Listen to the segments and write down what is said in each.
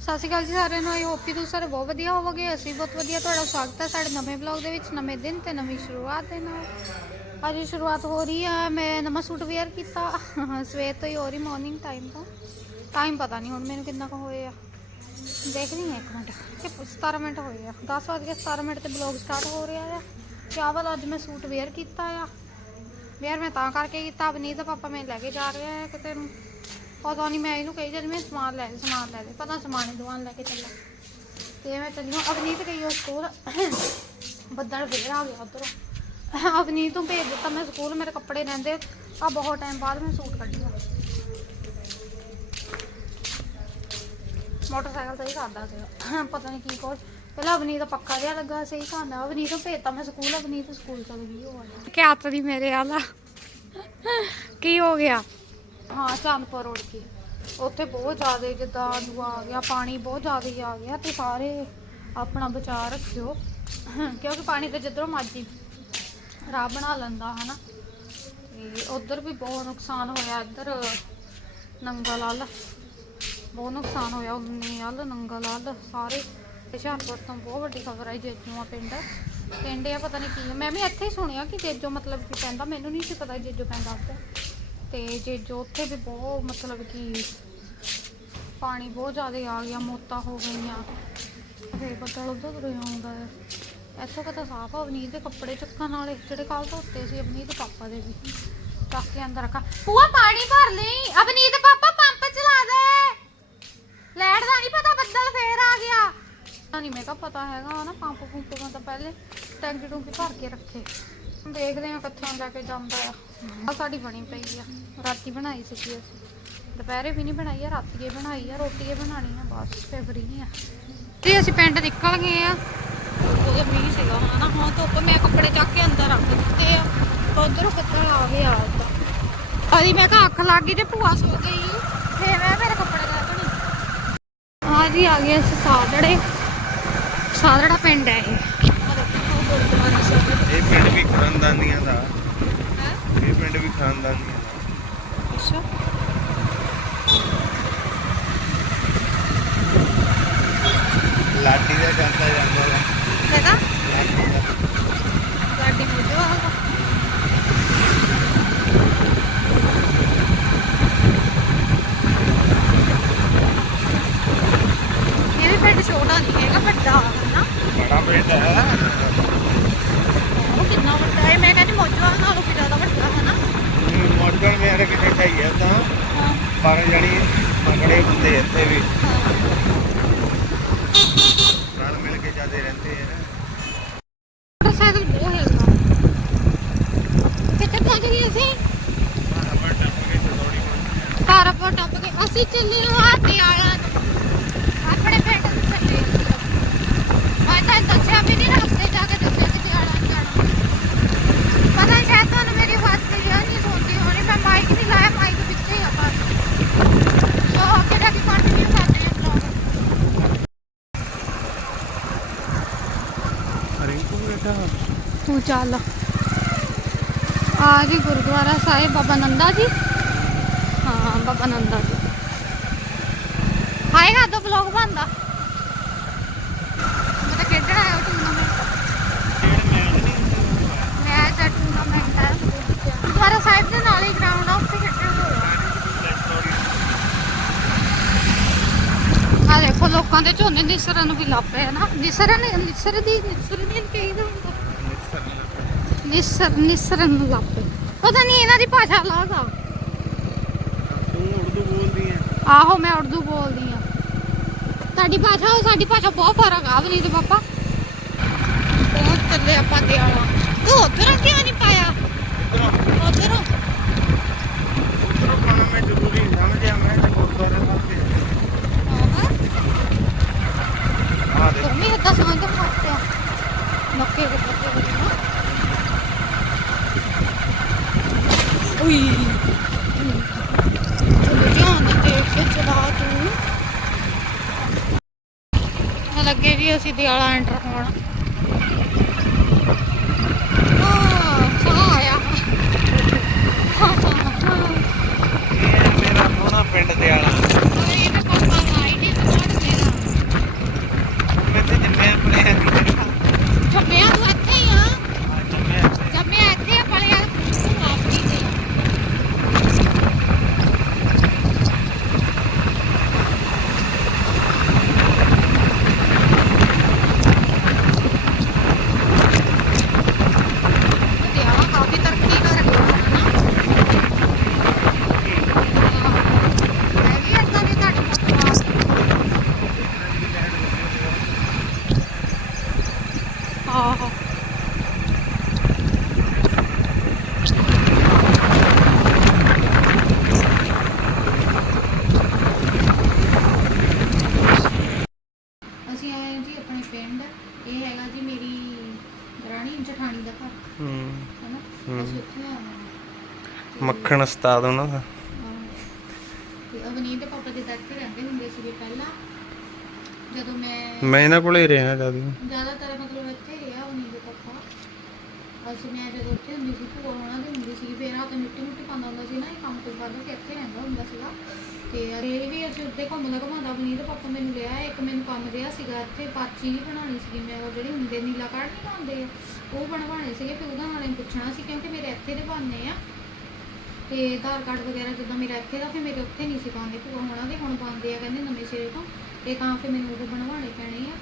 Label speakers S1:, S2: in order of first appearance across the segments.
S1: ਸਤਿ ਸ਼੍ਰੀ ਅਕਾਲ ਜੀ ਸਾਰਿਆਂ ਨੂੰ, ਆਈ ਹੋਪ ਕਿ ਤੁਸੀਂ ਸਾਰੇ ਬਹੁਤ ਵਧੀਆ ਹੋਵੋਗੇ। ਅਸੀਂ ਬਹੁਤ ਵਧੀਆ, ਤੁਹਾਡਾ ਸਵਾਗਤ ਹੈ ਸਾਡੇ ਨਵੇਂ ਵਲੌਗ ਦੇ ਵਿੱਚ, ਨਵੇਂ ਦਿਨ ਤੇ ਨਵੀਂ ਸ਼ੁਰੂਆਤ ਦੇ ਨਾਲ। ਅੱਜ ਸ਼ੁਰੂਆਤ ਹੋ ਰਹੀ ਹੈ, ਮੈਂ ਨਵਾਂ ਸੂਟ ਵੇਅਰ ਕੀਤਾ। ਸਵੇਰ ਤੋਂ ਹੀ ਹੋ ਰਹੀ ਮਾਰਨਿੰਗ ਟਾਈਮ ਤੋਂ। ਟਾਈਮ ਪਤਾ ਨਹੀਂ ਹੁਣ ਮੈਨੂੰ ਕਿੰਨਾ ਕੁ ਹੋਏ ਆ ਦੇਖਦੀ ਹਾਂ ਇੱਕ ਮਿੰਟ, ਕਿ 17 ਮਿੰਟ ਹੋਏ ਆ। 10 ਵੱਜ ਕੇ 17 ਮਿੰਟ ਤੇ ਵਲੌਗ ਸਟਾਰਟ ਹੋ ਰਿਹਾ ਆ। ਕਿਆ ਵਾਲਾ ਅੱਜ ਮੈਂ ਸੂਟ ਵੇਅਰ ਕੀਤਾ ਆ। ਵੇਅਰ ਮੈਂ ਤਾਂ ਕਰਕੇ ਕੀਤਾ ਨਹੀਂ ਤਾਂ ਪਾਪਾ ਮੈਨੂੰ ਲੈ ਕੇ ਜਾ ਰਿਹਾ ਹੈ ਕਿਤੇ ਨੂੰ। ਪਤਾ ਨਹੀਂ ਮੈਂ ਇਹਨੂੰ ਕਹੀ, ਜਦ ਮੈਂ ਸਮਾਨ ਲੈ ਦੇ ਸਮਾਨ ਲੈ ਦੇ ਪਤਾ ਸਮਾਨ ਹੀ ਦੁਕਾਨ ਲੈ ਕੇ ਚੱਲਾ ਤੇ ਮੈਂ ਚੱਲੀ ਹਾਂ ਅਵਨੀਤ ਗਈ ਉਹ ਸਕੂਲ। ਬੱਦਲ ਫੇਰ ਆ ਗਿਆ ਉਧਰ। ਅਵਨੀਤ ਨੂੰ ਭੇਜ ਦਿੱਤਾ ਮੈਂ ਸਕੂਲ, ਮੇਰੇ ਕੱਪੜੇ ਰਹਿੰਦੇ। ਆ ਬਹੁਤ ਟਾਈਮ ਬਾਅਦ ਮੈਂ ਸੂਟ ਕੱਢਿਆ। ਮੋਟਰਸਾਈਕਲ ਸਹੀ ਕਰਦਾ ਸੀ ਪਤਾ ਨਹੀਂ ਕੀ ਕੋਲ। ਪਹਿਲਾਂ ਅਵਨੀਤ ਦਾ ਪੱਕਾ ਜਿਹਾ ਲੱਗਾ, ਸਹੀ ਕਰਦਾ ਅਵਨੀਤ ਨੂੰ ਭੇਜਤਾ ਮੈਂ ਸਕੂਲ, ਅਵਨੀਤ ਸਕੂਲ ਚਲ ਗਈ ਉਹ ਕਿ ਹੱਥ ਦੀ ਮੇਰੇ ਆਲਾ। ਕੀ ਹੋ ਗਿਆ? ਹਾਂ, ਚਾਂਦਪੁਰ ਰੋਡ ਕੀ। ਉੱਥੇ ਬਹੁਤ ਜ਼ਿਆਦਾ ਜਿੱਦਾਂ ਦੂਆ ਆ ਗਿਆ, ਪਾਣੀ ਬਹੁਤ ਜ਼ਿਆਦਾ ਹੀ ਆ ਗਿਆ ਤੇ ਸਾਰੇ ਆਪਣਾ ਬਚਾਅ ਰੱਖਿਓ। ਕਿਉਂਕਿ ਪਾਣੀ ਤੇ ਜਿੱਧਰੋਂ ਮਰਜ਼ੀ ਰਾਹ ਬਣਾ ਲੈਂਦਾ, ਹਨਾ। ਤੇ ਉਧਰ ਵੀ ਬਹੁਤ ਨੁਕਸਾਨ ਹੋਇਆ, ਇੱਧਰ ਨੰਗਲ ਵੱਲ। ਬਹੁਤ ਨੁਕਸਾਨ ਹੋਇਆ, ਉਨੀ ਵੱਲ, ਨੰਗਲ ਵੱਲ, ਸਾਰੇ। ਹੁਸ਼ਿਆਰਪੁਰ ਤੋਂ ਬਹੁਤ ਵੱਡੀ ਖਬਰ ਆਈ ਜੇਜੂਆਂ ਪਿੰਡ। ਪਿੰਡ ਆ, ਪਤਾ ਨਹੀਂ ਕੀ। ਮੈਂ ਵੀ ਇੱਥੇ ਹੀ ਸੁਣਿਆ ਕਿ ਜੇਜੋ ਮਤਲਬ ਕੀ ਪੈਂਦਾ ਮੈਨੂੰ ਨਹੀਂ ਸੀ ਪਤਾ ਜੇਜੋ ਪੈਂਦਾ ਉੱਥੇ। ਤੇ ਜੇਜੋ ਉੱਥੇ ਵੀ ਬਹੁਤ ਮਤਲਬ ਕਿ ਪਾਣੀ ਬਹੁਤ ਜ਼ਿਆਦਾ ਆ ਗਿਆ, ਮੌਤਾਂ ਹੋ ਗਈਆਂ। ਫੇਰ ਬੱਦਲ, ਉਧਰ ਤੁਰੇ ਆਉਂਦਾ ਹੈ ਇੱਥੋਂ ਪਤਾ ਸਾਫ਼ ਆ ਅਵਨੀਤ ਦੇ ਕੱਪੜੇ ਚੱਕਣ ਵਾਲੇ, ਜਿਹੜੇ ਕੱਲ ਧੋਤੇ ਸੀ ਅਵਨੀਤ ਦੇ ਪਾਪਾ ਦੇ ਵੀ। ਚੱਕ ਕੇ ਅੰਦਰ ਰੱਖਾ। ਪੂਆ ਪਾਣੀ ਭਰ ਲਈ। ਅਵਨੀਤ, ਪਾਪਾ, ਪੰਪ ਚਲਾ ਦੇ। ਲੈਟ ਦਾ ਨਹੀਂ ਪਤਾ, ਬੱਦਲ ਫੇਰ ਆ ਗਿਆ। ਨਹੀਂ, ਮੈਂ ਕਿਹਾ ਪਤਾ ਹੈਗਾ ਨਾ ਪੰਪ ਪੰਪ ਤਾਂ ਪਹਿਲੇ ਟੈਂਕੀ ਟੂੰਕੀ ਭਰ ਕੇ ਰੱਖੇ। ਦੇਖਦੇ ਹਾਂ ਕਿੱਥੋਂ ਲੈ ਕੇ ਜਾਂਦਾ ਆ। ਆ ਸਾਡੀ ਬਣੀ ਪਈ ਆ। ਰਾਤੀ ਬਣਾਈ ਸੀ ਅਸੀਂ। ਦੁਪਹਿਰੇ ਵੀ ਨਹੀਂ ਬਣਾਈ ਆ ਰਾਤੀਏ ਬਣਾਈ ਆ ਰੋਟੀਏ ਬਣਾਣੀ ਆ ਬਸ ਫੇਰ ਫਰੀ ਆ। ਤੇ ਅਸੀਂ ਪਿੰਡ ਨਿਕਲ ਗਏ ਆ। ਉਦੋਂ ਮੀਂਹ ਸੀਗਾ ਹਨਾ ਹੁਣ ਧੁੱਪ ਮੈਂ ਕੱਪੜੇ ਚੱਕ ਕੇ ਅੰਦਰ ਰੱਖ ਦਿੱਤੇ ਆ। ਉਧਰੋਂ ਬੱਦਲ ਆ ਗਿਆ ਉਦਾਂ ਅਜੀ ਮੈਂ ਕਿਹਾ ਅੱਖ ਲੱਗ ਗਈ ਤੇ ਭੂਆ ਸੋ ਗਈ। ਫੇਰ ਮੈਂ ਮੇਰੇ ਕੱਪੜੇ ਲੈ ਬਣੀ ਹਾਂ ਜੀ ਆ ਗਏ ਅਸੀਂ ਸਾਦੜੇ ਸਾਦੜਾ ਪਿੰਡ ਹੈ ਇਹ ਆਹ ਦੇਖੋ, ਉਹ ਗੁਰਦੁਆਰਾ ਸਾਹਿਬ
S2: ਇਹ ਪਿੰਡ ਵੀ ਖਾਨਦਾਨੀਆਂ ਦਾ।
S1: ਹੈ
S2: ਇਹ ਪਿੰਡ ਵੀ ਖਾਨਦਾਨੀਆਂ ਦਾ।
S1: ਅੱਛਾ।
S2: ਲਾਡੀ ਦਾ ਜਾਂਦਾ ਜਾਂਦਾ ਵਾ।
S1: ਹੈਗਾ
S2: ਲਾਡੀ
S1: ਆ ਇਹ ਵੀ ਪਿੰਡ ਛੋਟਾ ਨਹੀਂ ਹੈਗਾ ਵੱਡਾ ਹੈ ਨਾ।
S2: ਬੜਾ ਪਿੰਡ ਹੈ
S1: ਉਹ ਕਿੰਨਾ ਵੱਡਾ ਹੈ ਮੈਂ ਕਹਿੰਦੀ ਮੋਜੋ ਨਾਲੋਂ ਵੀ ਜ਼ਿਆਦਾ ਵੱਡਾ ਹੈ ਨਾ
S2: ਮੋਟਰ ਮੇਰੇ ਕਿਤੇ ਚਾਹੀਏ ਤਾਂ
S1: ਹਾਂ
S2: ਪਰ ਜਾਨੀ ਮੰਗੜੇ ਹੁੰਦੇ ਇੱਥੇ ਵੀ। ਰਲ ਮਿਲ ਕੇ ਜਾਂਦੇ ਰਹਿੰਦੇ ਆ ਨਾ।
S1: ਮੋਟਰਸਾਈਕਲ ਬਹੁਤ ਹਿਲਦਾ ਕਿੱਥੇ ਪਹੁੰਚ ਗਏ ਅਸੀਂ?
S2: ਆਪਾਂ ਟੱਪ ਕੇ ਥੋੜੀ ਪਹੁੰਚੇ
S1: ਤਾਰਾਪੁਰ ਟੱਪ ਕੇ ਅਸੀਂ ਚੱਲੇ ਹਾਂ ਹਾਤੀਆਲਾ ਆਪਣੇ ਪਿੰਡ ਚੱਲੇ ਮੈਂ ਤਾਂ ਦੱਸਿਆ ਵੀ ਨਹੀਂ, ਰਸਤੇ ਜਾ ਕੇ ਦੱਸਿਆ ਕਿ ਹਾਤੀਆਲਾ ਜਾਣਾ ਪਤਾ ਨਹੀਂ ਸ਼ਾਇਦ ਤੁਹਾਨੂੰ ਮੇਰੀ ਆਵਾਜ਼ ਕਲੀਅਰ ਨਹੀਂ ਸੁਣਦੀ ਹੋਣੀ ਮੈਂ ਮਾਈਕ ਨਹੀਂ ਲਾਇਆ ਮਾਈਕ ਪਿੱਛੇ ਹੀ ਆ ਬਸ ਸੋ ਅੱਗੇ ਜਾ ਕੇ ਕੰਟੀਨਿਊ ਕਰਦੇ ਹਾਂ vlog।
S2: ਰਿੰਕੂ ਬੇਟਾ
S1: ਤੂੰ ਚੱਲ। ਆ ਜੀ ਗੁਰਦੁਆਰਾ ਸਾਹਿਬ, ਬਾਬਾ ਨੰਦਾ ਜੀ। ਹਾਂ, ਬਾਬਾ ਨੰਦਾ ਜੀ। ਹਾਏ ਕਾ ਬਲੌਗ ਬੰਦਾ ਮੈਂ ਤਾਂ ਖੇਡਣ ਆਇਆ ਟੂਰਨਾਮੈਂਟ ਮੈਚ ਆ ਟੂਰਨਾਮੈਂਟ ਹੈ ਗੁਰਦੁਆਰਾ ਸਾਹਿਬ ਦੇ ਨਾਲ ਹੀ ਗਰਾਊਂਡ ਆ, ਉੱਥੇ ਖੇਡਣ ਆ ਦੇਖੋ, ਲੋਕਾਂ ਦੇ ਝੋਨੇ ਨਿਸਰਨ ਨੂੰ ਵੀ ਲੱਭ ਪਏ ਨਾ। ਨਿਸਰਨ ਨਿਸਰ ਦੀ ਨਿਸਰ ਦੀ ਕਹੀਦਾ ਨਿਸਰ ਨਿਸਰਨ ਪਏ ਪਤਾ ਨਹੀਂ ਇਹਨਾਂ ਦੀ ਭਾਸ਼ਾ ਅਲੱਗ ਆ।
S2: ਤੂੰ ਉਰਦੂ ਬੋਲਦੀ ਹੈ
S1: ਆਹੋ ਮੈਂ ਉਰਦੂ ਬੋਲਦੀ ਆ। ਤੁਹਾਡੀ ਭਾਸ਼ਾ ਉਹ ਸਾਡੀ ਭਾਸ਼ਾ ਬਹੁਤ ਫ਼ਰਕ ਆ ਨਹੀਂ ਤੇ ਪਾਪਾ। ਪਹੁੰਚ ਚੱਲੇ ਆਪਾਂ ਤੇ ਆਲਾ ਤੂੰ ਉਧਰੋਂ ਕਿਉਂ ਨਹੀਂ ਪਾਇਆ? ਉਧਰੋਂ।
S2: ਉਧਰੋਂ ਪਾਣਾ ਮੈਂ ਜ਼ਰੂਰੀ ਸਮਝਿਆ ਮੈਂ ਤੇ ਗੁਰਦੁਆਰਾ ਸਾਹਿਬ ਤੇ ਆ ਦੇ
S1: ਵੀ ਏਦਾਂ ਸਮਝ ਸਕਦੇ ਮੱਕੇ ਦੇ ਬੱਤੇ ਦੇ ਨਾ ਉਈ ਧਿਆਨ ਦੇਖ ਕੇ ਚਲਾ ਤੂੰ ਲੱਗੇ ਜੀ ਅਸੀਂ ਦਿਆਲਾ ਐਂਟਰ ਹੋਣ ਆ ਸਾਹ ਆਇਆ
S2: ਇਹ ਮੇਰਾ ਸੋਹਣਾ ਪਿੰਡ ਦੇ ਆਲਾ
S1: ਇਹ ਤਾਂ ਪਾਪਾ ਲਾਈਟ ਹੀ ਸਮਾਰਟ ਮੇਰਾ
S2: ਹੂੰ
S1: ਹੈਨਾ
S2: ਹੂੰ।
S1: ਅਸੀਂ ਉੱਥੇ ਆਏ ਹਾਂ
S2: ਮੱਖਣ ਉਸਤਾਦ ਉਹਨਾਂ ਦਾ।
S1: ਤੇ ਅਵਨੀਤ ਦੇ ਪਾਪਾ ਦੇ ਇੱਥੇ ਰਹਿੰਦੇ ਹੁੰਦੇ ਸੀਗੇ ਪਹਿਲਾਂ। ਜਦੋਂ ਮੈਂ
S2: ਮੈਂ ਇਹਨਾਂ ਕੋਲੇ ਰਿਹਾ ਜਦ
S1: ਜ਼ਿਆਦਾਤਰ ਮਤਲਬ ਇੱਥੇ ਰਿਹਾ ਅਵਨੀਤ। ਅਸੀਂ ਮੈਂ ਜਦੋਂ ਉੱਥੇ ਹੁੰਦੀ ਸੀ, ਭੂਆ ਹੋਣਾ ਦੀ ਹੁੰਦੀ ਸੀ, ਫਿਰ ਰਾਤ ਮਿੱਟੀ ਮੁੱਟੀ ਪਾਉਂਦਾ ਹੁੰਦਾ ਸੀ ਨਾ, ਇਹ ਕੰਮ ਤੋਂ ਬਾਅਦ ਕਿ ਇੱਥੇ ਰਹਿੰਦਾ ਹੁੰਦਾ ਸੀਗਾ। ਤੇ ਇਹ ਵੀ ਅਸੀਂ ਉੱਤੇ ਘੁੰਮਦਾ ਘੁੰਮਾਉਂਦਾ ਅਵਨੀਤ ਪਾਪਾ ਮੈਨੂੰ ਲਿਆ, ਇੱਕ ਮੈਨੂੰ ਕੰਮ ਰਿਹਾ ਸੀਗਾ, ਇੱਥੇ ਪਾਚੀ ਹੀ ਬਣਾਉਣੀ ਸੀਗੀ ਮੈਂ, ਉਹ ਜਿਹੜੇ ਹੁੰਦੇ ਨੀਲਾ ਕਾਰਡ ਨਹੀਂ ਪਾਉਂਦੇ ਆ, ਉਹ ਬਣਵਾਉਣੇ ਸੀਗੇ, ਫਿਰ ਉਹਦਾ ਨਾਲੇ ਪੁੱਛਣਾ ਸੀ ਕਿਉਂਕਿ ਮੇਰੇ ਇੱਥੇ ਦੇ ਬਣਨੇ ਆ। ਤੇ ਆਧਾਰ ਕਾਰਡ ਵਗੈਰਾ ਜਿੱਦਾਂ ਮੇਰਾ ਇੱਥੇ ਦਾ, ਫਿਰ ਮੇਰੇ ਉੱਥੇ ਨਹੀਂ ਸੀ ਪਾਉਂਦੇ ਭੂਆ ਹੋਣਾ ਦੇ ਹੁਣ ਪਾਉਂਦੇ ਆ, ਕਹਿੰਦੇ ਨਵੇਂ ਸਿਰੇ ਤੋਂ। ਤੇ ਤਾਂ ਫਿਰ ਮੈਨੂੰ ਉਹ ਬਣਵਾਉਣੇ ਪੈਣੇ ਆ।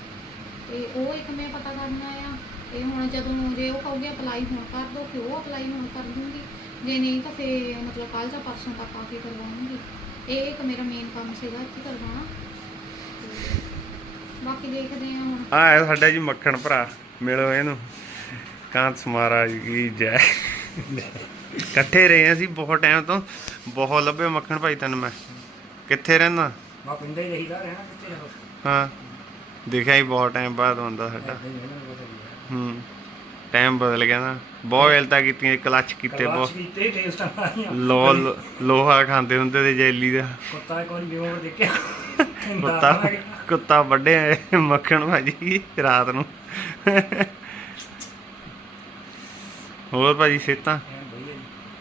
S1: ਤੇ ਉਹ ਇੱਕ ਮੈਂ ਪਤਾ ਕਰਨਾ ਆ ਤੇ ਹੁਣ ਜਦੋਂ ਜੇ ਉਹ ਕਹੋਗੇ ਅਪਲਾਈ ਹੁਣ ਕਰ ਦੋ ਫਿਰ ਉਹ ਅਪਲਾਈ ਹੁਣ ਕਰ ਦੂੰਗੀ। ਜੇ ਨਹੀਂ ਤਾਂ ਫਿਰ ਮਤਲਬ ਕੱਲ ਜਾਂ ਪਰਸੋਂ ਤੱਕ ਆ ਕੇ ਕਰਵਾਉਂਗੀ। ਇਹ ਇੱਕ ਮੇਰਾ ਮੇਨ ਕੰਮ ਸੀਗਾ ਇੱਥੇ ਕਰਵਾਉਣਾ। ਬਾਕੀ ਦੇਖਦੇ ਆ ਹੁਣ।
S2: ਆ ਹੈ ਸਾਡਾ ਜੀ ਮੱਖਣ ਭਰਾ ਮਿਲੋ ਇਹਨੂੰ। ਕਾਂਤ ਮਹਾਰਾਜ ਕੀ ਜੈ। ਇਕੱਠੇ ਰਹੇ ਅਸੀਂ ਬਹੁਤ ਟਾਈਮ ਤੋਂ। ਬਹੁਤ ਲੱਭੇ ਮੱਖਣ ਭਾਈ ਤੈਨੂੰ ਮੈਂ। ਕਿੱਥੇ ਰਹਿੰਦਾ?
S3: ਮੈਂ ਪਿੰਡੇ ਹੀ ਰਹੀਦਾ ਰਹਿਣਾ ਕਿੱਥੇ ਰਹੋ
S2: ਹਾਂ। ਦੇਖਿਆ ਹੀ ਬਹੁਤ ਟਾਈਮ ਬਾਅਦ ਹੁੰਦਾ ਸਾਡਾ। ਹੂੰ। ਟਾਈਮ ਬਦਲ ਗਿਆ ਨਾ। ਬਹੁਤ ਵੇਲਤਾ ਕੀਤੀਆਂ ਕਲੱਚ ਕੀਤੇ ਬਹੁਤ।
S3: ਕੀਤੇ ਟੇਸਟ ਆਈਆਂ
S2: ਲੋਹਾ ਲੋਹਾ ਖਾਂਦੇ ਹੁੰਦੇ ਤੇ ਜੈਲੀ ਦਾ।
S3: ਕੁੱਤਾ ਦੇਖਿਆ।
S2: ਕੁੱਤਾ ਕੁੱਤਾ ਵੱਢਿਆ ਮੱਖਣ ਭਾਜੀ ਰਾਤ ਨੂੰ। ਹੋਰ ਭਾਜੀ ਸੇਤਾ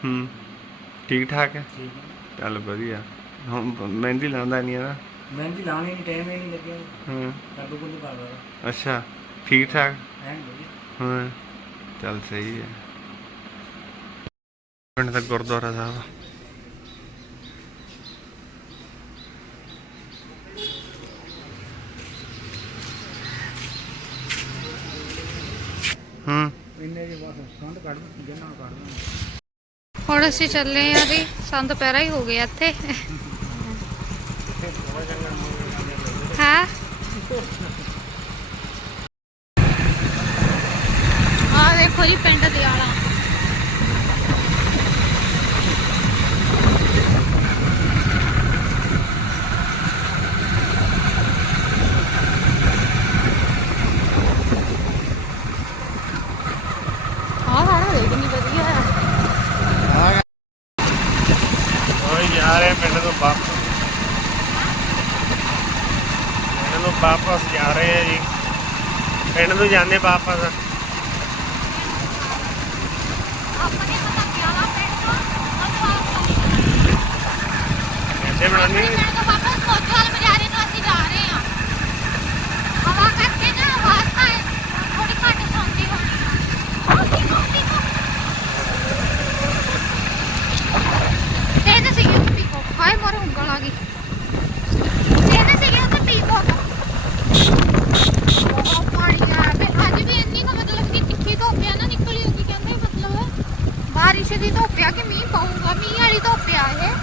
S2: ਹੂੰ। ਠੀਕ ਠਾਕ ਹੈ? ਚੱਲ ਵਧੀਆ। ਹੁਣ ਮਹਿੰਦੀ ਲਾਉਂਦਾ ਨਹੀਂ ਨਾ
S3: ਮਹਿੰਦੀ ਲਾਉਣੀ ਨਹੀਂ ਟਾਈਮ ਹੀ ਨਹੀਂ ਲੱਗਿਆ।
S2: ਹਾਂ।
S3: ਕੱਦੂ ਕੁੱਦੂ ਕਰ ਰਹਾ
S2: ਅੱਛਾ ਠੀਕ ਠਾਕ। ਹਾਂ ਚੱਲ ਸਹੀ ਹੈ ਪਿੰਡ ਦਾ ਗੁਰਦੁਆਰਾ ਸਾਹਿਬ ਹੂੰ।
S3: ਇੰਨੇ ਜੇ ਬਸ ਕੰਧ ਕੱਢ ਦਿੱਤੀ ਜੇ ਨਾਲ ਕੱਢ ਦਿੰਦੇ।
S1: ਹੁਣ ਅਸੀਂ ਚੱਲੇ ਆ ਜੀ ਸੰਦ ਪੈਰਾ ਹੀ ਹੋ ਗਿਆ ਇੱਥੇ ਹੈ? ਦੇਖੋ ਜੀ, ਪਿੰਡ ਦਿਆਲਾ ਆ। ਵਧੀਆ
S2: ਪਿੰਡ ਤੋਂ ਵਾਪਸ ਤੋਂ ਵਾਪਸ ਜਾ ਰਹੇ ਆ ਜੀ। ਪਿੰਡ ਨੂੰ ਜਾਂਦੇ ਵਾਪਸ
S1: ਆਪਣੇ ਪਤਾ ਦਿਆਲਾ ਪਿੰਡ ਤੋਂ ਉਹ
S2: ਇੱਥੇ ਬਣਾਉਣੀ
S1: ਪਿੰਡ ਵਾਪਸ ਕੋਤਵਾਲ ਬਾਜ਼ਾਰੇ ਨੂੰ ਅਸੀਂ ਜਾ ਰਹੇ ਹਾਂ। ਹਵਾ ਕਰਕੇ ਨਾ ਆਵਾਜ਼ ਤਾਂ ਥੋੜੀ ਘੱਟ ਸੁਣਦੀ ਹੋਣੀ ਆ। ਇਹਦੇ ਸੀ ਇਹ ਪੀਕੋ ਹਾਏ, ਮੋਰੇ ਉਂਗਲ ਆ ਗਈ। ਇਹਦੇ ਸੀ ਇਹ ਪੀਕੋ ਬਹੁਤ ਪਾਣੀ ਆ ਤੇ ਅੱਜ ਵੀ ਇੰਨੀ ਕੁ ਮਤਲਬ ਕਿ ਤਿੱਖੀ ਧੁੱਪ ਆ ਨਾ ਨਿਕਲੀ ਹੋਗੀ ਕਹਿੰਦੇ ਮਤਲਬ ਬਾਰਿਸ਼ ਦੀ ਧੁੱਪ ਆ ਕਿ ਮੀਂਹ ਪਊਗਾ? ਮੀਂਹ ਵਾਲੀ ਧੁੱਪ ਆ ਇਹ।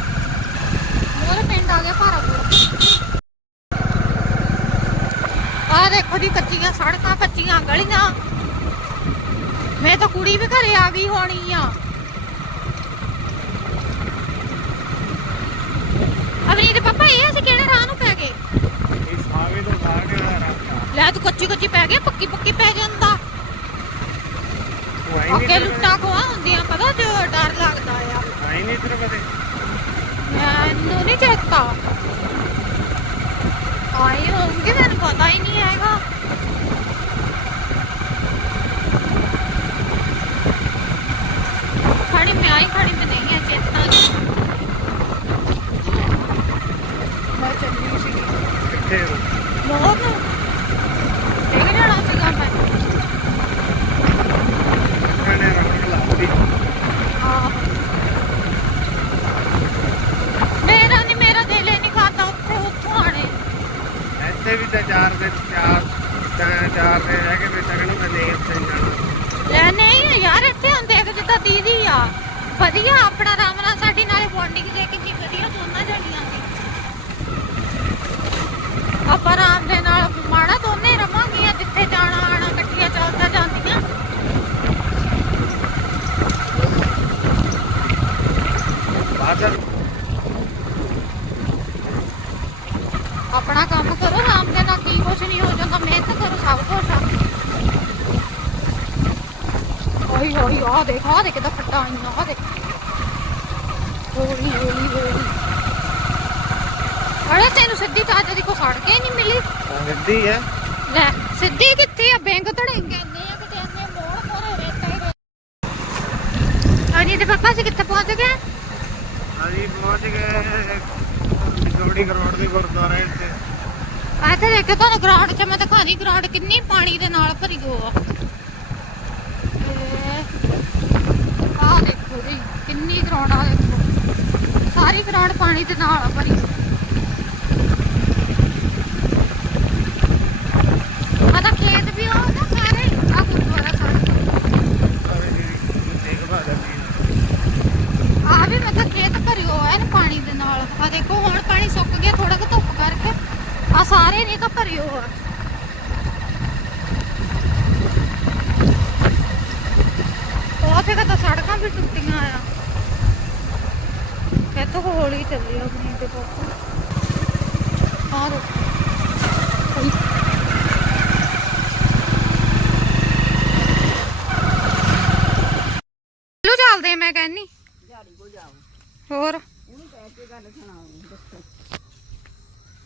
S1: ਮੋਰ ਪਿੰਡ ਆ ਗਿਆ ਭਾਰਾਪੁਰ ਆ ਦੇਖੋ ਜੀ ਕੱਚੀਆਂ ਸੜਕਾਂ ਕੱਚੀਆਂ ਗਲੀਆਂ। ਮੈਂ ਤਾਂ ਕੁੜੀ ਵੀ ਘਰੇ ਆ ਗਈ ਹੋਣੀ ਆ। ਅਵਨੀਤ ਪਾਪਾ ਇਹ ਅਸੀਂ ਕਿਹੜੇ ਰਾਹ ਨੂੰ ਪੈ ਗਏ?
S2: ਇਹ ਸਾਵੇ ਤੋਂ ਸਾਗੇ ਦਾ ਰਸਤਾ
S1: ਲੈ ਤੂੰ ਕੱਚੀ ਕੱਚੀ ਪੈ ਗਿਆ ਪੱਕੀ ਪੱਕੀ ਪੈ ਜਾਂਦਾ।
S2: ਉਹ ਆਈ ਨਹੀਂ
S1: ਅੱਗੇ ਲੁੱਟਾਂ ਖੋਆ ਹੁੰਦੀਆਂ ਪਤਾ ਤੇ ਡਰ ਲੱਗਦਾ ਆ।
S2: ਆਈ ਨਹੀਂ ਤੇਰੇ ਕਦੇ
S1: ਮੈਨੂੰ ਨਹੀਂ ਚੇਤਾ ਆਏ ਹੋਣਗੇ ਮੈਨੂੰ ਪਤਾ ਹੀ ਨਹੀਂ ਹੈਗਾ ਖੜੀ ਮੈਂ ਆਈ ਖੜੀ ਮੈਂ ਨਹੀਂ ਹੈ ਚੇਤਾ ਨਹੀਂ ਮੈਂ ਚੱਲੀ ਸੀ
S2: ਕਿੱਥੇ ਹੋ?
S1: ਮੋਰ ਨੂੰ ਇਹ ਜਾਣਾ ਸੀਗਾ ਮੈਂ
S2: ਇਹਨੇ ਰੌਣਕ ਲਾਉਂਦੀ
S1: ਆਹ। ਮੇਰਾ ਨਹੀਂ ਮੇਰਾ ਦਿਲ ਹੀ ਨਹੀਂ ਕਰਦਾ ਉੱਥੇ ਉੱਥੋਂ ਆਣੇ
S2: ਇੱਥੇ ਵੀ ਤਾਂ ਚਾਰ ਦੇ ਚਾਰ ਚਾਰ ਚਾਰ ਦੇ ਰਹਿ ਕੇ ਵੀ ਤੱਕਣ ਮੈਂ ਨਹੀਂ ਇੱਥੇ ਜਾਣਾ
S1: ਲੈ ਨਹੀਂ ਯਾਰ ਇੱਥੇ ਹੁਣ ਆ। ਵਧੀਆ ਆਪਣਾ ਆਰਾਮ ਨਾਲ ਸਾਡੀ ਨਾਲੇ ਬੌਂਡਿੰਗ ਦੇ ਕਿੰਨੀ ਵਧੀਆ ਦੋਨਾਂ ਜਣੀਆਂ ਦੀ। ਆਪਾਂ ਆਰਾਮ ਦੇ ਨਾਲ ਮਾੜਾ ਦੋਨੇ ਰਵਾਂਗੀਆਂ ਜਿੱਥੇ ਜਾਣਾ ਆਣਾ ਇਕੱਠੀਆਂ ਚੱਲਦਾ ਜਾਂਦੀਆਂ।
S2: ਬਾਦਰ
S1: ਆਪਣਾ ਕੰਮ ਕਰੋ ਆਰਾਮ ਦੇ ਨਾਲ ਕੀ ਕੁਛ ਨਹੀਂ ਹੋ ਜਾਂਦਾ ਮਿਹਨਤ ਕਰੋ ਸਭ ਕੁਛ ਆ। ਹੌਲੀ ਹੌਲੀ ਆ ਦੇਖ ਆ ਦੇਖ ਕਿਦਾਂ ਫੱਟਾ ਆਈਆਂ ਆ ਦੇਖ। ਹੌਲੀ ਹੌਲੀ ਹੌਲੀ। ਅਰੇ ਤੈਨੂੰ ਸਿੱਧੀ ਤਾਂ ਅੱਜ ਦੀ ਕੋ ਸੜ ਕੇ ਨਹੀਂ ਮਿਲੀ।
S2: ਸਿੱਧੀ ਹੈ।
S1: ਲੈ ਸਿੱਧੀ ਕਿੱਥੇ ਆ? ਬੈਂਕ ਧੜੇਂਗੇ ਇੰਨੇ ਆ ਕਿਤੇ ਇੰਨੇ ਮੋੜ ਮੋੜ ਰੇਤਾ ਹੀ ਅਜੀ ਤੇ ਪਾਪਾ ਅਸੀਂ ਕਿੱਥੇ ਪਹੁੰਚ ਗਏ?
S2: ਅਸੀਂ ਪਹੁੰਚ ਗਏ। ਜੋੜੀ ਕਰੋੜ ਦੇ ਗੁਰਦੁਆਰੇ ਤੇ
S1: ਆ ਤੇ ਦੇਖ ਤੁਹਾਨੂੰ ਗਰਾਊਂਡ 'ਚ ਮੈਂ ਦਿਖਾਣੀ ਗਰਾਊਂਡ ਕਿੰਨੀ ਪਾਣੀ ਦੇ ਨਾਲ ਭਰੀ ਹੋ ਆ। ਆਹ ਦੇਖੋ ਜੀ, ਕਿੰਨੀ ਗਰਾਊਂਡ ਆ ਦੇਖੋ। ਸਾਰੀ ਗਰਾਊਂਡ ਪਾਣੀ ਦੇ ਨਾਲ ਭਰੀ। ਆ ਖੇਤ ਵੀ ਆ ਨਾ ਸਾਰੇ ਆ ਗੁਰਦੁਆਰਾ ਸਾਹਿਬ। ਆ ਵੀ ਮਤਲਬ ਖੇਤ ਭਰਿਓ ਐ ਨਾ ਪਾਣੀ ਦੇ ਨਾਲ। ਆ ਦੇਖੋ, ਹੁਣ ਪਾਣੀ ਸੁੱਕ ਗਿਆ ਥੋੜਾ ਕੁ ਧੁੱਪ ਕਰਕੇ। ਆ ਸਾਰੇ ਨਹੀਂ ਤਾਂ ਭਰਿਓ ਆ। ਉਹ ਤਾਂ ਸੜਕਾਂ ਵੀ ਟੁੱਟੀਆਂ ਆ। ਇੱਥੋਂ ਕੁ ਹੌਲੀ ਚੱਲੀ ਆਪਣੀ ਤੇ ਪਾਪਾ ਆ ਦੇਖੋ ਚੱਲਦੇ ਮੈਂ ਕਹਿੰਨੀ।
S3: ਝਾੜੀ ਕੋ ਜਾਓ
S1: ਹੋਰ?
S3: ਉਹਨੂੰ ਕਹਿ ਕੇ ਗੱਲ ਸੁਣਾਓ ਦੱਸੋ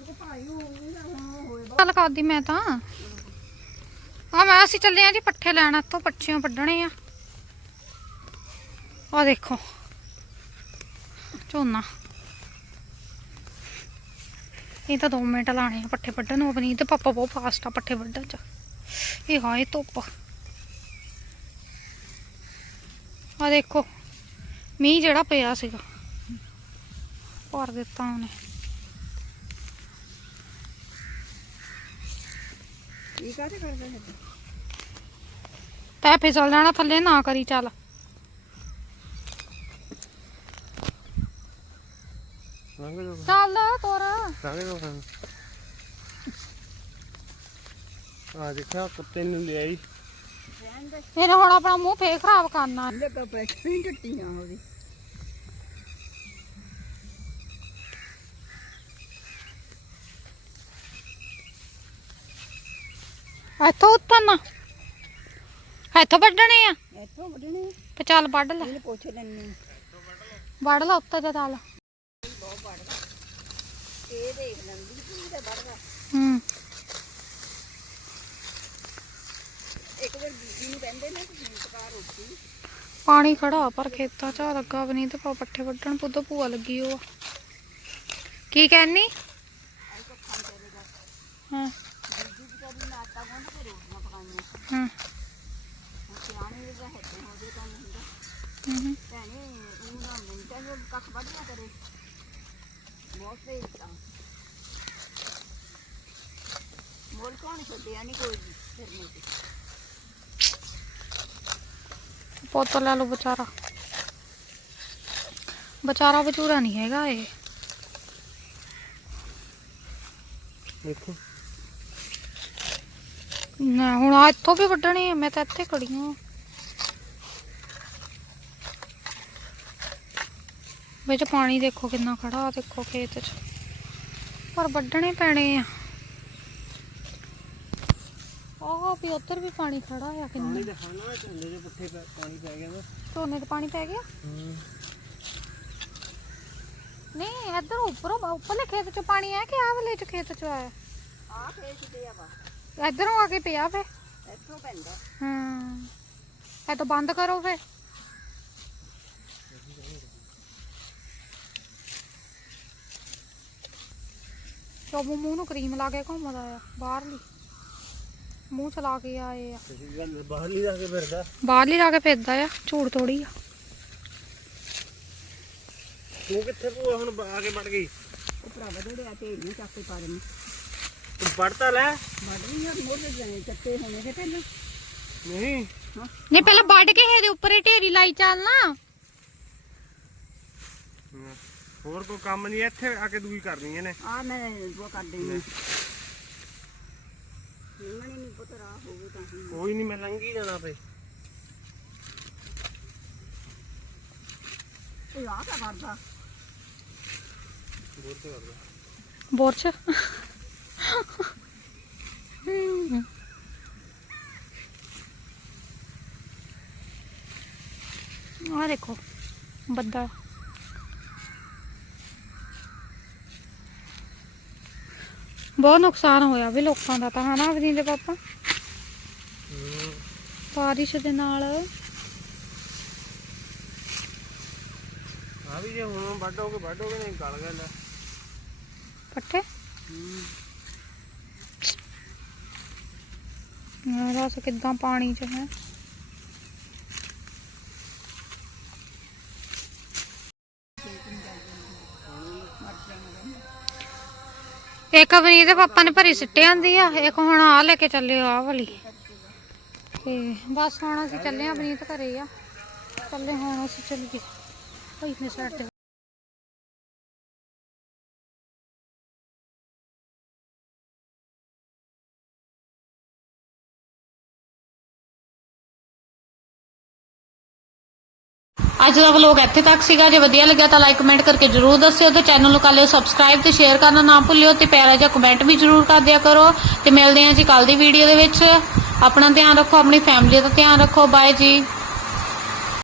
S3: ਉਹ ਭਾਈ ਉਹ
S1: ਗੱਲ ਕਰਦੀ ਮੈਂ ਤਾਂ। ਆ ਮੈਂ ਅਸੀਂ ਚੱਲੇ ਆ ਜੀ ਪੱਠੇ ਲੈਣ, ਇੱਥੋਂ ਪੱਛੀਆਂ ਵੱਢਣੇ ਆ। ਆ ਦੇਖੋ। ਝੋਨਾ। ਇਹ ਤਾਂ 2 ਮਿੰਟ ਲਾਣੇ ਆ ਪੱਠੇ ਵੱਢਣ ਨੂੰ ਆਪਣੀ ਤੇ ਪਾਪਾ ਬਹੁਤ ਫਾਸਟ ਆ ਪੱਠੇ ਵੱਢਣ ਚ। ਇਹ ਹਾਏ ਧੁੱਪ। ਆ ਦੇਖੋ ਮੀਂਹ ਜਿਹੜਾ ਪਿਆ ਸੀਗਾ। ਭਰ ਦਿੱਤਾ ਉਹਨੇ।
S3: ਕੀ ਕਾਹਤੇ ਕਰਦੇ ਹੈ
S1: ਤੈ ਫਿਸਲ ਜਾਣਾ ਥੱਲੇ ਨਾ ਕਰੀ ਚੱਲ।
S2: ਲੰਘ
S1: ਚੱਲ ਤੋਰ।
S2: ਲੰਘ ਜਾਓ ਖਾਨ ਆ ਦੇਖਿਆ ਕੁੱਤੇ ਨੂੰ ਲਿਆਈ।
S1: ਇਹਨੇ ਹੁਣ ਆਪਣਾ ਮੂੰਹ ਫੇਰ ਖਰਾਬ ਕਰਨਾ।
S3: ਲੱਗਾ ਪੈਸੇ ਹੀ ਟੁੱਟੀਆਂ ਉਹਦੀ।
S1: ਇੱਥੋਂ ਉੱਤਰਨਾ ਇੱਥੋਂ ਵੱਢਣੇ ਆ।
S3: ਇੱਥੋਂ ਵੱਢਣੇ
S1: ਤੇ ਚੱਲ ਵੱਢ ਲੈ।
S3: ਇਹਨੇ ਪੁੱਛ ਲੈਣੀ
S1: ਵੱਢ ਲੈ ਉੱਤੇ ਤੇ ਚੱਲ।
S3: ਇਹ ਦੇਖ ਲੈਂਦੀ ਕੀ ਤੇ ਵੱਢਦਾ
S1: ਹੂੰ।
S3: ਇੱਕ ਵਾਰ ਬੀਬੀ ਨੂੰ ਕਹਿੰਦੇ ਨਾ ਕਿ ਪਕਾ ਰੋਟੀ
S1: ਪਾਣੀ ਖੜਾ ਪਰ ਖੇਤਾਂ 'ਚ ਲੱਗਾ ਵੀ ਨਹੀਂ ਤੇ ਪਾ ਪੱਠੇ ਵੱਢਣ, ਪੁੱਤ ਭੂਆ ਲੱਗੀ ਉਹ ਕੀ ਕਹਿਨੀ? ਹਾਂ।
S3: ਬੀਬੀ ਵਿਚਾਰੀ ਨੇ ਆਟਾ ਗੁੰਨ ਕੇ ਰੋਟੀਆਂ ਪਕਾਈਆਂ
S1: ਹਾਂ।
S3: ਸਿਆਣੇ ਦੇ ਤਾਂ ਹੋ। ਜੇ ਕੰਮ ਹੁੰਦਾ
S1: ਹੂੰ
S3: ਭੈਣੇ ਉਹਨਾਂ ਮਿੰਟਾਂ ਜੋ ਕੱਖ ਵੱਢਿਆ ਕਰੇ ਬਹੁਤ ਭੇਜਤਾ ਮੋਲ ਕੌਣ ਛੱਡਿਆ ਨਹੀਂ ਕੋਈ ਵੀ ਫਿਰਨੇ ਤੇ
S1: ਪੁੱਤ ਲੈ ਲਓ ਵਿਚਾਰਾ। ਵਿਚਾਰਾ ਵਿਚੂਰਾ ਨਹੀਂ ਹੈਗਾ ਇਹ।
S2: ਦੇਖੋ
S1: ਨਾ ਹੁਣ ਆ ਇੱਥੋਂ ਵੀ ਵੱਢਣੇ ਮੈਂ ਤਾਂ ਇੱਥੇ ਖੜੀ ਹਾਂ। ਵਿੱਚ ਪਾਣੀ ਦੇਖੋ ਕਿੰਨਾ ਖੜਾ ਆ ਦੇਖੋ ਖੇਤ 'ਚ। ਪਰ ਵੱਢਣੇ ਪੈਣੇ ਆ। ਆਹ ਵੀ ਉੱਧਰ ਵੀ ਪਾਣੀ ਖੜਾ ਆ ਕਿੰਨਾ।
S2: ਦਿਖਾਣਾ ਝੰਡੇ ਦੇ ਪੁੱਠੇ ਪਾਣੀ ਪੈ ਗਿਆ ਨਾ
S1: ਝੋਨੇ 'ਚ ਪਾਣੀ ਪੈ ਗਿਆ? ਨਹੀਂ ਇੱਧਰ ਉੱਪਰੋਂ ਉੱਪਰਲੇ ਖੇਤ 'ਚ ਪਾਣੀ ਆ ਕਿ ਆਹ ਵਾਲੇ 'ਚ ਖੇਤ 'ਚ ਆਇਆ?
S3: ਆਹ ਖੇਚਦੇ ਆ ਵਾ।
S1: ਇੱਧਰੋਂ ਆ ਕੇ ਪਿਆ ਫੇ
S3: ਇੱਥੋਂ ਪੈਂਦਾ।
S1: ਹਾਂ। ਇਹ ਤਾਂ ਬੰਦ ਕਰੋ ਫੇ ਚੋਬੂ ਮੂੰਹ ਨੂੰ ਕਰੀਮ ਲਾ ਕੇ ਘੁੰਮਦਾ ਆ ਬਾਹਰਲੀ ਮੂੰਹ ਚਲਾ ਕੇ ਆਏ ਆ
S2: ਤੁਸੀਂ ਗੱਲ ਬਾਹਰ ਨਹੀਂ ਜਾ ਕੇ ਫਿਰਦਾ
S1: ਬਾਹਰਲੀ ਲਾ ਕੇ ਫਿਰਦਾ ਆ ਝੂੜ ਥੋੜੀ ਆ
S2: ਤੂੰ ਕਿੱਥੇ ਭੂਆ ਹੁਣ ਆ ਕੇ ਵੜ ਗਈ
S3: ਉਹ ਭਰਾਵਾ ਜਿਹੜੇ ਆ ਤੇ ਨਹੀਂ ਚੱਕ ਕੇ ਪਾ ਦੇਣੀ
S2: ਤੂੰ ਵੜਤਾ ਲੈ
S3: ਵੱਢ ਨਹੀਂ ਯਾਰ ਮੋਢੇ ਜਾਣੇ ਚੱਕੇ ਹੋਣੇ ਤੇ ਪਹਿਲਾਂ
S2: ਨਹੀਂ
S1: ਨਹੀਂ ਪਹਿਲਾਂ ਵੱਢ ਕੇ ਇਹਦੇ ਉੱਪਰ ਹੀ ਢੇਰੀ ਲਾਈ ਚੱਲਣਾ
S2: ਹੋਰ ਕੋਈ ਕੰਮ ਨਹੀਂ ਇੱਥੇ ਆ ਕੇ ਦੂਈ ਕਰਨੀ ਇਹਨੇ।
S3: ਆ ਮੈਂ ਉਹ ਕਰ ਦੇਣੀ ਇਹਨਾਂ ਨੇ ਨਹੀਂ ਪਤਾ ਰਾਹ ਹੋਵੇ ਤਾਂ ਹੀ।
S2: ਕੋਈ ਨਹੀਂ ਮੈਂ ਲੰਘੀ ਜਾਣਾ ਪਏ
S3: ਇਹ ਆ ਕਾ ਕਰਦਾ
S2: ਹੋਰ ਤੇ ਕਰਦਾ
S1: ਬੋਰਚ ਦੇਖੋ ਬੱਦਲ। ਬਹੁਤ ਨੁਕਸਾਨ ਹੋਇਆ ਵੀ ਲੋਕਾਂ ਦਾ ਤਾਂ ਹਨਾ ਅਵਨੀ ਦੇ ਪਾਪਾ? ਬਾਰਿਸ਼ ਦੇ ਨਾਲ।
S2: ਆ ਵੀ ਜੇ ਹੁਣ ਵੱਢੋਗੇ ਵੱਢੋਗੇ ਨਹੀਂ ਗਲ ਗਿਆ ਲੈ
S1: ਪੱਠੇ ਰਸ ਕਿੱਦਾਂ ਪਾਣੀ ਚ ਹੈ? ਇੱਕ ਅਵਨੀ ਦੇ ਪਾਪਾ ਨੇ ਭਰੀ ਸਿੱਟੇ ਆਂਦੀ ਆ, ਇੱਕ ਹੁਣ ਆ ਲੈ ਕੇ ਚੱਲੇ ਆ ਵਾਲੀ। ਤੇ ਬਸ ਹੁਣ ਅਸੀਂ ਚੱਲੇ ਆ ਅਵਨੀਤ ਘਰੇ ਆ। ਚੱਲੇ ਹੁਣ ਅਸੀਂ ਚੱਲੀਏ। ਭਾਈ ਨੇ ਸਾਡੇ ਅੱਜ ਦਾ ਵਲੋਗ ਇੱਥੇ ਤੱਕ ਸੀਗਾ। ਜੇ ਵਧੀਆ ਲੱਗਿਆ ਤਾਂ ਲਾਈਕ ਕਮੈਂਟ ਕਰਕੇ ਜਰੂਰ ਦੱਸਿਓ ਤੇ ਚੈਨਲ ਨੂੰ ਕਰ ਲਿਓ ਸਬਸਕ੍ਰਾਈਬ ਤੇ ਸ਼ੇਅਰ ਕਰਨਾ ਨਾ ਭੁੱਲਿਓ ਤੇ ਪਿਆਰਾ ਜਿਹਾ ਕਮੈਂਟ ਵੀ ਜਰੂਰ ਕਰ ਦਿਆ ਕਰੋ ਤੇ ਮਿਲਦੇ ਹਾਂ ਜੀ ਕੱਲ ਦੀ ਵੀਡੀਓ ਦੇ ਵਿੱਚ। ਆਪਣਾ ਧਿਆਨ ਰੱਖੋ, ਆਪਣੀ ਫੈਮਿਲੀ ਦਾ ਧਿਆਨ ਰੱਖੋ। ਬਾਏ ਜੀ।